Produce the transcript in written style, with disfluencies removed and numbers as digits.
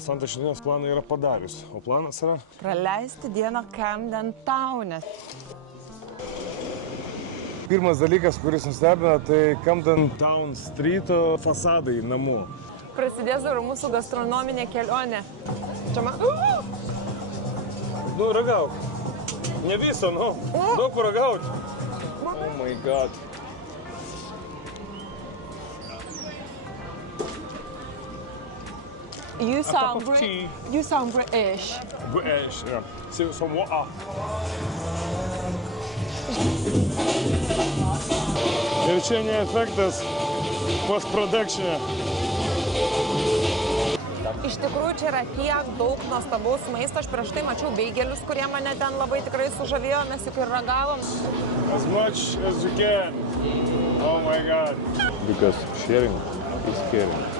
Santa šiandienos planą yra padarius, o planas yra? Praleisti dieną Camden Town'e. Pirmas dalykas, kuris nustebino, tai Camden Town Street'o fasadai namų. Prasidės dabar mūsų gastronominė kelionė. Čia man... Nu, ragauk. Ne visą, nu. Daug paragaut. Oh my god. You sound tea. British. British, yeah. Some water. Ir čia ne efektas post-production'e. Iš tikrųjų, čia yra tiek daug nuostabaus maisto. Aš prieš tai mačiau beigelius, kurie mane ten labai tikrai sužavėjo, mes juk ir ragavom. As much as you can. Oh my god. Because sharing is caring.